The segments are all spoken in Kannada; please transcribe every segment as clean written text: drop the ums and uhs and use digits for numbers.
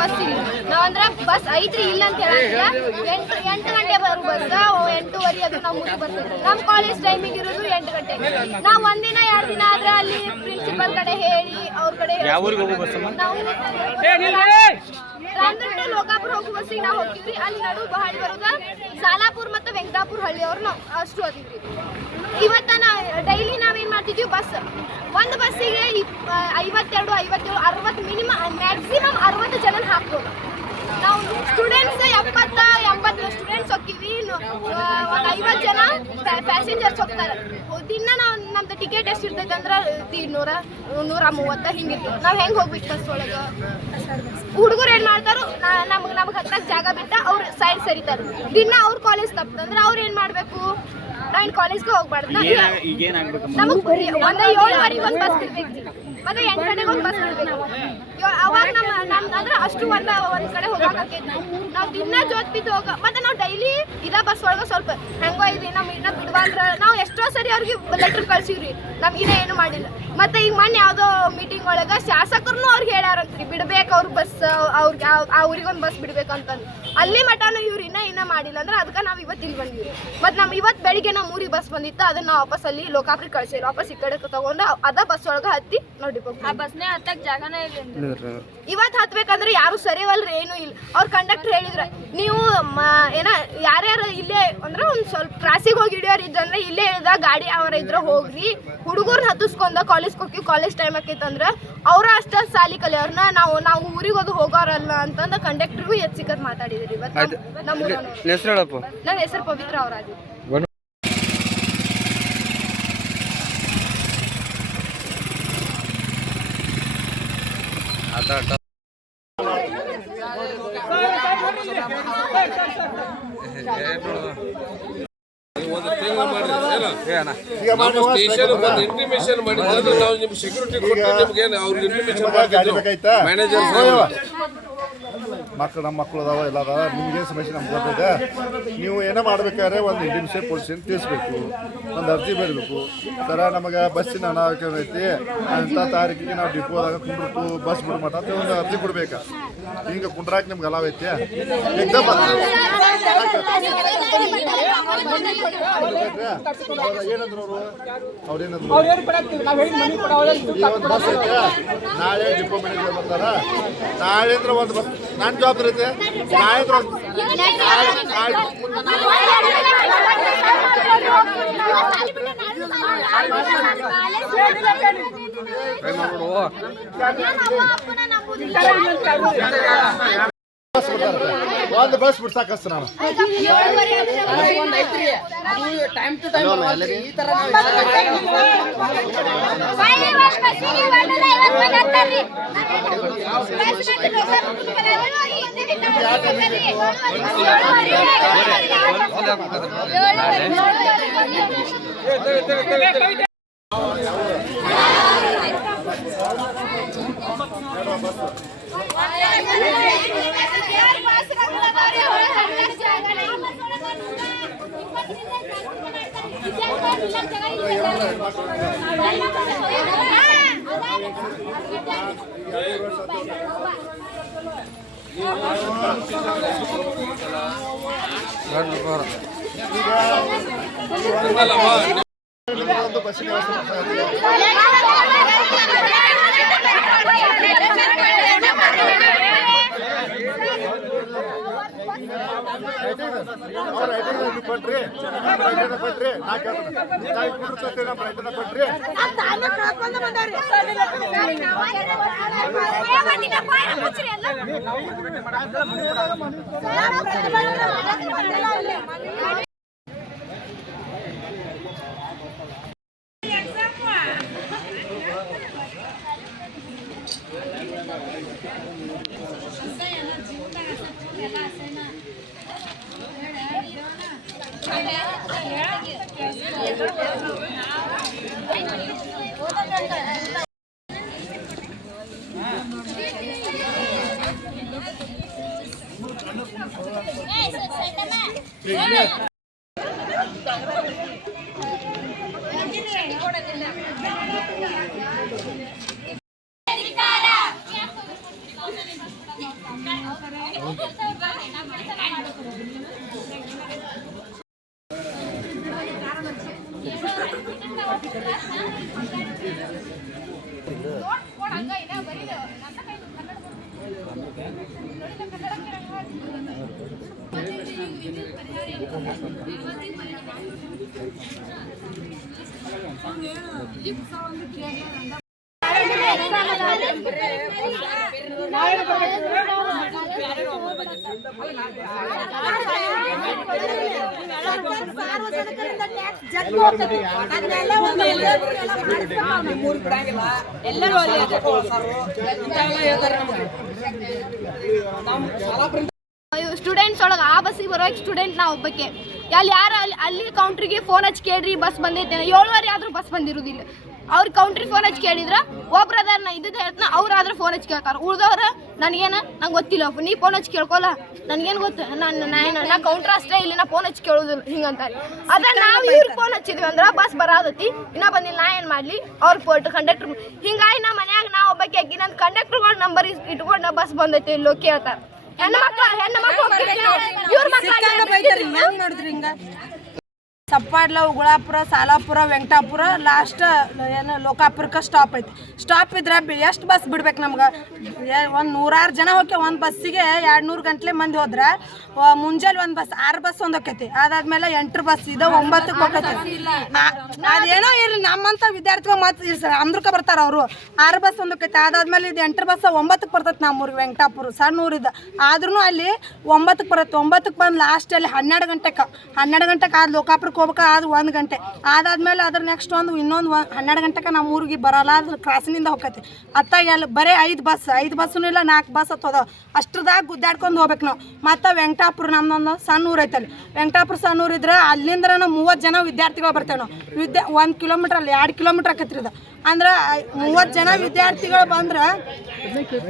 ಬಸ್ ಇಲ್ಲ. ನಾವಂದ್ರೆ ಬಸ್ ಐತ್ರಿ ಇಲ್ಲ ಅಂತ ಹೇಳಿದ್ರೆ 8 ಗಂಟೆ ಬರೋ ಬಸ್ 8:30 ಅದು ನಾವು ಮುಗಿ ಬರ್ತೇವೆ. ನಮ್ಮ ಕಾಲೇಜ್ ಟೈಮಿಂಗ್ ಇರೋದು 8 ಗಂಟೆ. ನಾವು ಒಂದಿನ 2 ದಿನ ಆದ್ರೆ ಅಲ್ಲಿ ಪ್ರಿನ್ಸಿಪಲ್ ಕಡೆ ಹೇಳಿ ಅವ್ರ ಕಡೆ ನಾವು ರಾಮದುರ್ಗ ಲೋಕಾಪುರ ಹೋಗೋ ಬಸ್ಸಿಗೆ ನಾವು ಹೋಗ್ತೀವ್ರಿ. ಅಲ್ಲಿ ನಡು ಬಹಳ ಬರೋದ ಸಾಲಾಪುರ ಮತ್ತು ವೆಂಕಟಾಪುರ ಹಳ್ಳಿ ಅವ್ರು ನಾವು ಅಷ್ಟು ಓದಿದ್ವಿ. ಇವತ್ತ ಡೈಲಿ ನಾವೇನು ಮಾಡ್ತಿದ್ವಿ, ಒಂದು ಬಸ್ಸಿಗೆ 52, 60 ಮಿನಿಮಮ್ ಮ್ಯಾಕ್ಸಿಮಮ್ 60 ಜನ ಹಾಕ್ಬೋದು. ನಾವು ಸ್ಟೂಡೆಂಟ್ಸ್ 70-80 ಸ್ಟೂಡೆಂಟ್ಸ್ ಹೋಗ್ತೀವಿ. ಒಂದು 50 ಜನ ಪ್ಯಾಸೆಂಜರ್ಸ್ ಹೋಗ್ತಾರೆ. ದಿನ ನಾವು ನಮ್ದು ಟಿಕೆಟ್ ಎಷ್ಟು ಇರ್ತೈತೆ ಅಂದ್ರೆ 100-130 ಹಿಂಗಿರ್ತದೆ. ನಾವು ಹೆಂಗೆ ಹೋಗ್ಬೇಕು ಬಸ್ ಒಳಗೆ? ಹುಡುಗರು ಏನು ಮಾಡ್ತಾರೋ ನಮ್ಗೆ ಹತ್ತಕ್ಕೆ ಜಾಗ ಬಿಟ್ಟ ಅವ್ರು ಸೈಡ್ ಸರಿತಾರೆ. ದಿನ ಅವ್ರ ಕಾಲೇಜ್ ತಪ್ಪಂದ್ರೆ ಅವ್ರು ಏನು ಮಾಡಬೇಕು? ನಾನು ಕಾಲೇಜ್ಗೆ ಹೋಗ್ಬಾರ್ದು. ನಮಗೆ 7:15 ಒಂದು ಬಸ್ ಬಿಡ್ಬೇಕು, ಮತ್ತೆ 8 ಗಂಟೆಗೆ ಒಂದು ಬಸ್ ಬಿಡ್ಬೇಕು. ಅವಾಗ ನಮ್ದು ಅಷ್ಟು ಒಂದು ಕಡೆ ಹೋಗಕ್ಕೆ ನಾವು ದಿನ ಜೋತ್ ಬಿದ್ದು ಮತ್ತೆ ನಾವು ಡೈಲಿ ಇದ ಬಸ್ ಒಳಗೆ ಸ್ವಲ್ಪ ಹೆಂಗೋ ಇದೆ ನಮ್ಮ ಇನ್ನ ಬಿಡುವಂದ್ರೆ ನಾವು ಎಷ್ಟೋ ಸರಿ ಅವ್ರಿಗೆ ಲೆಟರ್ ಕಳ್ಸಿವ್ರಿ, ನಮ್ಗಿನ್ನ ಏನು ಮಾಡಿಲ್ಲ. ಮತ್ತೆ ಈಗ ಮೊನ್ನೆ ಯಾವುದೋ ಮೀಟಿಂಗ್ ಒಳಗೆ ಶಾಸಕರು ಅವ್ರಿಗೆ ಹೇಳ್ಯಾರಂತ್ರಿ ಬಿಡ್ಬೇಕು ಅವ್ರ ಬಸ್, ಅವ್ರಿಗೆ ಆ ಊರಿಗೊಂದು ಬಸ್ ಬಿಡ್ಬೇಕಂತಂದು. ಅಲ್ಲಿ ಮಟನು ಇವ್ರು ಇನ್ನ ಮಾಡಿಲ್ಲ ಅಂದ್ರೆ ಅದಕ್ಕೆ ನಾವು ಇವತ್ತು ಇಲ್ಲಿ ಬಂದಿವಿ. ಮತ್ತು ನಮ್ಮ ಇವತ್ತು ಬೆಳಿಗ್ಗೆ ನಮ್ಮ ಊರಿಗೆ ಬಸ್ ಬಂದಿತ್ತು, ಅದನ್ನ ನಾವು ವಾಪಸ್ ಅಲ್ಲಿ ಲೋಕಾಪುರಿಗೆ ಕಳ್ಸಿರಿ. ವಾಪಸ್ ಈ ಕಡೆ ತಗೊಂಡು ಅದ ಬಸ್ ಒಳಗೆ ಹತ್ತಿ ನೋಡಿ ಆ ಬಸ್ನೇ ಹತ್ತಕ್ಕೆ ಜಾಗನೇ ಇಲ್ಲ. ಇವತ್ತು ಹತ್ಬೇಕಂದ್ರೆ ಯಾರು ಸರಿವಲ್ರಿ, ಏನೂ ಇಲ್ಲ. ಅವ್ರ ಕಂಡಕ್ಟರ್ ಹೇಳಿದ್ರೆ ನೀವು ಯಾರ್ಯಾರು ಇಲ್ಲೇ ಅಂದ್ರೆ ಒಂದು ಸ್ವಲ್ಪ ಕ್ರಾಸಿಗೆ ಹೋಗಿ ಹಿಡಿಯೋರು ಇದ್ದಂದ್ರೆ ಇಲ್ಲೇ ಇಳ್ದ ಗಾಡಿ ಅವರ ಇದ್ರೆ ಹೋಗ್ರಿ, ಹುಡುಗರ್ನ ಹತ್ತಿಸ್ಕೊಂಡ ಕಾಲೇಜ್ಗೆ ಹೋಗಿ ಕಾಲೇಜ್ ಟೈಮ್ ಆಕೈತಂದ್ರೆ ಅವ್ರ ಅಷ್ಟ ಸಾಲಿ ಕಲಿಯೋರ್ನ ನಾವು ಊರಿಗೆ ಹೋಗೋರಲ್ಲ ಅಂತಂದು ಕಂಡಕ್ಟರ್ಗೂ ಹೆಚ್ಚಿಕತ್ ಮಾತಾಡಿದ್ರಿ. ಇವತ್ತು ನಮ್ಮ ನನ್ನ ಹೆಸರು ಪವಿತ್ರ ಅವರಾಜ್. ಇಂಟಿಮೇಷನ್ ಮಾಡಿದ್ರೆ ನಾವು ನಿಮ್ಗೆ ಸೆಕ್ಯೂರಿಟಿ ಕೊಟ್ಟು ನಿಮ್ಗೆ ಅವ್ರಿಗೆ ಇಂಟಿಮೇಷನ್ ಮ್ಯಾನೇಜರ್ ನಮ್ಮ ಮಕ್ಕಳು ಅದಾವ ಎಲ್ಲ ಅದಾವ, ನಿಮ್ಗೆ ಸಮಸ್ಯೆ ನಮ್ಗೆ ಗೊತ್ತಿದೆ. ನೀವು ಏನೋ ಮಾಡ್ಬೇಕಾದ್ರೆ ಒಂದು ಇಂಡಿವಿಜುವಲ್ ಪೊಸಿಷನ್ ತಿಳಿಸ್ಬೇಕು, ಒಂದು ಅರ್ಜಿ ಬರಬೇಕು. ಥರ ನಮಗೆ ಬಸ್ಸಿನ ಅನಾಹುತ ಐತಿ ಅಂಥ ತಾರೀಕಿಗೆ ನಾವು ಡಿಪೋದಾಗ ಕುಂಡ್ರತು ಬಸ್ ಬಿಡು ಮಟ್ಟ ಅಂತ ಒಂದು ಅರ್ಜಿ ಕೊಡ್ಬೇಕಾ. ಹಿಂಗೆ ಕುಂಡ್ರಾಕ್ ನಿಮ್ಗೆ ಅಲಾವ್ ಐತಿ ಎಕ್ದಮ್ ಏನಂದ್ರು ಅವ್ರೇನಂದ್ರು ಈ ಒಂದು ಬಸ್ ಐತೆ, ನಾಳೆ ಡಿಪೋ ಮ್ಯಾನೇಜರ್ ಬರ್ತಾರ, ನಾಳೆ ಅಂದ್ರೆ ಒಂದು ಬಸ್ ನಾನು ಜವಾಬ್ದಾರಿ ಐತೆ. ನಾಳೆ ಒಂದು ಬಸ್ ಬಿಡ್ಸಾಕಸ್ತ ನಾನು ಟೈಮ್ ಟು ಟೈಮ್ ಬಸ್ಸಿನ ಕೊಟ್ರಿ ನಾ ಕೇಳ್ತೀನಿ, ನಮ್ಮ ರೈತನ ಕೊಟ್ರಿ ಸ್ಟೂಡೆಂಟ್ಸ್ ಒಳಗೆ ಆ ಬಸ್ಸಿಗೆ ಬರೋ ಸ್ಟೂಡೆಂಟ್ ನಾ ಒಬ್ಬಕ್ಕೆ ಅಲ್ಲಿ ಯಾರು ಅಲ್ಲಿ ಕೌಂಟ್ರಿಗೆ ಫೋನ್ ಹಚ್ಚಿ ಕೇಳ್ರಿ ಬಸ್ ಬಂದೈತೆ 7:30 ಆದ್ರೂ ಬಸ್ ಬಂದಿರೋದಿಲ್ಲ. ಅವ್ರ ಕೌಂಟ್ರಿಗೆ ಫೋನ್ ಹಚ್ಚಿ ಕೇಳಿದ್ರ ಒಬ್ರು ಅದಾರ ನಾ ಇದ್ದಿದ್ದು ಹೇಳ್ತಾನ ಅವ್ರಾದ್ರೆ ಫೋನ್ ಹಚ್ಚಿ ಕೇಳ್ತಾರ. ಉಳ್ದವ್ರ ನನಗೇನು ನಂಗೆ ಗೊತ್ತಿಲ್ಲ, ನೀ ಫೋನ್ ಹಚ್ಚಿ ಕೇಳ್ಕೊಲ್ಲ, ನನಗೇನು ಗೊತ್ತು, ನಾ ಕೌಂಟ್ರ್ ಅಷ್ಟೇ ಇಲ್ಲಿ ನಾ ಫೋನ್ ಹಚ್ಚಿ ಕೇಳೋದಿಲ್ಲ ಹಿಂಗಂತಾರೆ. ಅದ ನಾವು ಇವ್ರಿಗೆ ಫೋನ್ ಹಚ್ಚಿದ್ವಿ ಅಂದ್ರೆ ಬಸ್ ಬರಾದತಿ ಇನ್ನೂ ಬಂದಿಲ್ಲ, ನಾ ಏನು ಮಾಡಲಿ ಅವ್ರ ಪೋಟ್ ಕಂಡಕ್ಟ್ರ್ ಹಿಂಗಾಗಿ ನಮ್ಮ ಮನ್ಯಾಗ ನಾ ಒಬ್ಬಕ್ಕೆ ಹಾಕಿ ನನ್ನ ಕಂಡಕ್ಟ್ರುಗಳ ನಂಬರ್ ಇಟ್ಕೊಂಡು ಬಸ್ ಬಂದೈತಿ ಇಲ್ಲೋ ಕೇಳ್ತಾರೆ. ಹೆಣ್ಣು ಮಕ್ಕಳು ಇವ್ರ ಮಕ್ಕಳು ಸಪ್ಪಾಡ್ಲ ಉಗುಳಾಪುರ ಸಾಲಾಪುರ ವೆಂಕಟಾಪುರ ಲಾಸ್ಟ್ ಏನು ಲೋಕಾಪುರಕ್ಕೆ ಸ್ಟಾಪ್ ಐತಿ. ಸ್ಟಾಪ್ ಇದ್ರೆ ಎಷ್ಟು ಬಸ್ ಬಿಡ್ಬೇಕು ನಮ್ಗೆ? ಒಂದು 100 ಜನ ಹೋಗಿ ಒಂದು ಬಸ್ಸಿಗೆ 200 ಗಂಟ್ಲೆ ಮಂದಿ ಹೋದ್ರೆ ಮುಂಜಾನೆ ಒಂದು ಬಸ್ 6 ಬಸ್ ಒಂದು ಹೋಗ್ತೈತಿ. ಅದಾದ್ಮೇಲೆ 8 ಬಸ್ ಇದು 9ಕ್ಕೆ ಹೋಗ್ತೈತಿ. ಅದೇನೋ ಇರಲಿ ನಮ್ಮಂಥ ವಿದ್ಯಾರ್ಥಿಗಳು ಮತ್ತೆ ಅಮ್ರಕ್ಕೆ ಬರ್ತಾರೆ ಅವರು 6 ಬಸ್ ಒಂದು ಹೋಗ್ತೈತಿ. ಅದಾದ್ಮೇಲೆ ಇದು 8 ಬಸ್ 9ಕ್ಕೆ ಬರ್ತೈತಿ. ನಮ್ಮೂರಿಗೆ ವೆಂಕಟಾಪುರ ಸಣ್ಣ ಊರಿದ್ದು ಆದ್ರೂ ಅಲ್ಲಿ 9ಕ್ಕೆ ಬರುತ್ತೆ. 9ಕ್ಕೆ ಬಂದು ಲಾಸ್ಟಲ್ಲಿ 12 ಗಂಟೆಗೆ ಆದ ಲೋಕಾಪುರಕ್ಕೆ ಹೋಗ್ಬೇಕು. ಅದು 1 ಗಂಟೆ ಆದಾದ್ಮೇಲೆ ಅದ್ರ ನೆಕ್ಸ್ಟ್ ಇನ್ನೊಂದು 12 ಗಂಟೆಗೆ ನಮ್ಮ ಊರಿಗೆ ಬರಲ್ಲ. ಅದ್ರ ಕ್ರಾಸಿನಿಂದ ಹೋಗ್ತೈತಿ. ಅತ್ತಾಗ ಅಲ್ಲಿ ಬರೀ 5 ಬಸ್ಸೂ ಇಲ್ಲ, 4 ಬಸ್ ಹತ್ತದ ಅಷ್ಟ್ರದಾಗ ಗುದ್ದಾಡ್ಕೊಂಡು ಹೋಗ್ಬೇಕು ನಾವು. ಮತ್ತು ವೆಂಕಟಾಪುರ ನಮ್ಮದೊಂದು ಸಣ್ಣ ಊರು ಐತಲ್ಲಿ. ವೆಂಕಟಾಪುರ ಸಣ್ಣ ಊರು ಇದ್ರೆ ಅಲ್ಲಿಂದ ನಾವು 30 ಜನ ವಿದ್ಯಾರ್ಥಿಗಳು ಬರ್ತೇವೆ ನಾವು. 1 ಕಿಲೋಮೀಟ್ರ್ ಅಲ್ಲಿ 2 ಕಿಲೋಮೀಟ್ರ್ ಆಕತ್ರಿ ಇದು. ಅಂದ್ರೆ 30 ಜನ ವಿದ್ಯಾರ್ಥಿಗಳು ಬಂದ್ರೆ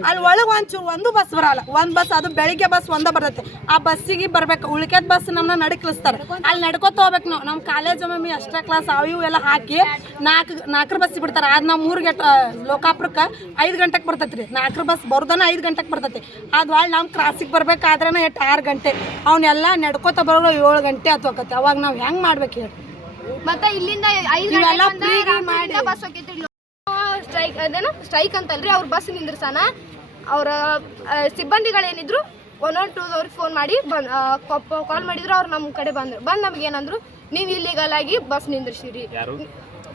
ಅಲ್ಲಿ ಒಳಗೆ ಒಂದು ಬಸ್ ಬರಲ್ಲ. ಒಂದು ಬಸ್ ಅದು ಬೆಳಿಗ್ಗೆ ಬಸ್ ಒಂದೇ ಬರ್ತೈತೆ. ಆ ಬಸ್ಸಿಗೆ ಬರ್ಬೇಕು. ಉಳ್ಕೆದ ಬಸ್ ನಮ್ಮನ್ನ ನಡಿಕ್ಲಿಸ್ತಾರೆ. ಅಲ್ಲಿ ನಡ್ಕೊತ ಹೋಗ್ಬೇಕು ನಾವು. ನಮ್ಮ ಕಾಲೇಜ್ ಮಮ್ಮಿ ಎಕ್ಸ್ಟ್ರಾ ಕ್ಲಾಸ್ ಅವು ಎಲ್ಲ ಹಾಕಿ 4 ಬಸ್ ಬಿಡ್ತಾರೆ. ಅದು ನಾವು 3 ಲೋಕಾಪುರಕ್ಕೆ 5 ಗಂಟೆಗೆ ಬರ್ತೈತಿ ರೀ. 4 ಬಸ್ ಬರೋದನ್ನ 5 ಗಂಟೆಗೆ ಬರ್ತೈತಿ. ಅದು ಒಳ್ಳೆ ನಮ್ಮ ಕ್ರಾಸಿಗೆ ಬರ್ಬೇಕಾದ್ರೆ 6 ಗಂಟೆ ಅವನ್ನೆಲ್ಲ ನಡ್ಕೊತ ಬರೋ 7 ಗಂಟೆ ಆತು ಹೋಗತ್ತೆ. ಅವಾಗ ನಾವು ಹೆಂಗೆ ಮಾಡ್ಬೇಕು ಹೇಳಿ? ಮತ್ತೆ ಇಲ್ಲಿಂದ 5 ಗಂಟೆ ಬಸ್ ಹೋಗೈತಿ. ಸ್ಟ್ರೈಕ್ ಅದೇನೋ ಸ್ಟ್ರೈಕ್ ಅಂತಲ್ರಿ, ಅವ್ರ ಬಸ್ ನಿಂದ್ರಸಾನ ಅವ್ರ ಸಿಬ್ಬಂದಿಗಳೇನಿದ್ರು 112 ಅವ್ರಿಗೆ ಫೋನ್ ಮಾಡಿ ಕಾಲ್ ಮಾಡಿದ್ರು. ಅವ್ರು ನಮ್ಮ ಕಡೆ ಬಂದು ನಮ್ಗೆ ಏನಂದ್ರು, ನೀವು ಇಲ್ಲಿಗಲ್ ಆಗಿ ಬಸ್ ನಿಂದ್ರಿಸಿರಿ,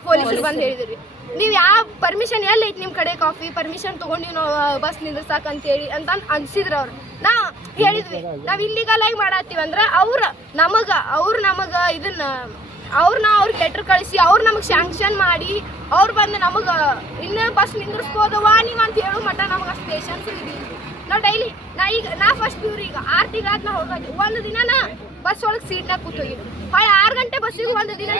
ಪೊಲೀಸರು ಬಂದು ಹೇಳಿದ್ರಿ. ನೀವು ಯಾವ ಪರ್ಮಿಷನ್ ಎಲ್ಲಿ ಐತಿ ನಿಮ್ಮ ಕಡೆ ಕಾಫಿ ಪರ್ಮಿಷನ್ ತೊಗೊಂಡು ನಾವು ಬಸ್ ನಿಂದ್ರಸಾಕಂತೇಳಿ ಅಂತ ಅನ್ಸಿದ್ರು ಅವ್ರು. ನಾವು ಹೇಳಿದ್ವಿ ನಾವು ಇಲ್ಲಿಗಲ್ ಆಗಿ ಮಾಡತ್ತೀವಿ ಅಂದ್ರೆ ಅವ್ರು ನಮಗೆ ಇದನ್ನ ಅವ್ರನ್ನ ಲೆಟ್ರ್ ಕಳಿಸಿ ಅವ್ರು ನಮಗೆ ಸ್ಯಾಂಕ್ಷನ್ ಮಾಡಿ ಅವ್ರು ಬಂದು ನಮಗೆ ಇನ್ನೂ ಬಸ್ ನಿಂದ್ರಿಸ್ಬೋದವಾ ನೀವು ಅಂತ ಹೇಳೋ ಮಟ್ಟ ನಮಗೆ ಅಷ್ಟು ಪೇಷನ್ಸ್ ಇದೆ. ನಾವು ಡೈಲಿ ನಾ ಫಸ್ಟ್ ಇವ್ರಿಗೆ 6 ತಿಂಗಳಾದ ನಾ ಹೋಗಿ ಒಂದು ದಿನ ಬಸ್ ಒಳಗೆ ಸೀಟ್ನಾಗ ಕೂತೋಗಿದ್ದು. 6 ಗಂಟೆ ಬಸ್ಸಿಗೆ ಒಂದು ದಿನ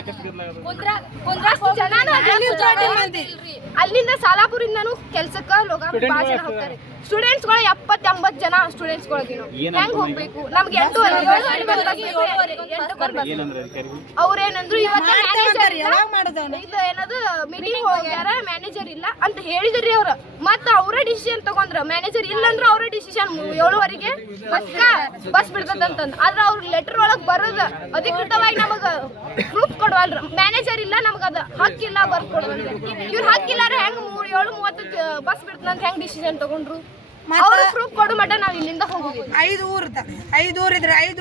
ಅಲ್ಲಿಂದ ಸಾಲಾಪುರಿಂದನೂ ಕೆಲ್ಸಕ್ಕೆ ಲೋಕಾಪುರ ಭಾಳ ಜನ ಹೋಗ್ತಾರೆ. ಸ್ಟೂಡೆಂಟ್ಸ್ಗಳು 70-80 ಜನ ಸ್ಟೂಡೆಂಟ್ಸ್ಗಳಿಗೂ ಹೆಂಗೆ ಹೋಗ್ಬೇಕು? ನಮ್ಗೆ 8 ಅವ್ರೇನಂದ್ರು ಇವತ್ತು ಏನದು ಮೀಟಿಂಗ್ ಹೋಗ್ಯಾರ, ಮ್ಯಾನೇಜರ್ ಇಲ್ಲ ಅಂತ ಹೇಳಿದ್ರಿ ಅವ್ರು. ಮತ್ತೆ ಅವರೇ ಡಿಸಿಷನ್ ತಗೊಂಡ್ರ. ಮ್ಯಾನೇಜರ್ ಇಲ್ಲಂದ್ರೆ ಅವರೇ ಡಿಸಿಷನ್ 7:30ಗೆ ಬಸ್ ಬಿಡ್ತದಂತಂದು. ಆದ್ರೆ ಅವ್ರ ಲೆಟರ್ ಒಳಗೆ ಬರೋದು ಅಧಿಕೃತವಾಗಿ ನಮಗೆ ಪ್ರೂಫ್ ಕೊಡವಲ್ರ. ಮ್ಯಾನೇಜರ್ ಇಲ್ಲ, ನಮ್ಗೆ ಅದು ಹಕ್ಕಿಲ್ಲ ಬರ್ಕೊಡ್ವಲ್ರಿ. ಇವ್ರು ಹಕ್ಕಿಲ್ಲಾರ ಹೆಂಗೆ 7:30 ಬಸ್ ಬಿಡ್ತಂತ ಹೆಂಗೆ ಡಿಸಿಷನ್ ತಗೊಂಡ್ರು? ಅವ್ರ ಪ್ರೂಫ್ ಕೊಡು ಮಟ್ಟ ನಾವು ಇಲ್ಲಿಂದ ಹೋಗೋದು. 5 ಊರಿದ್ರೆ 5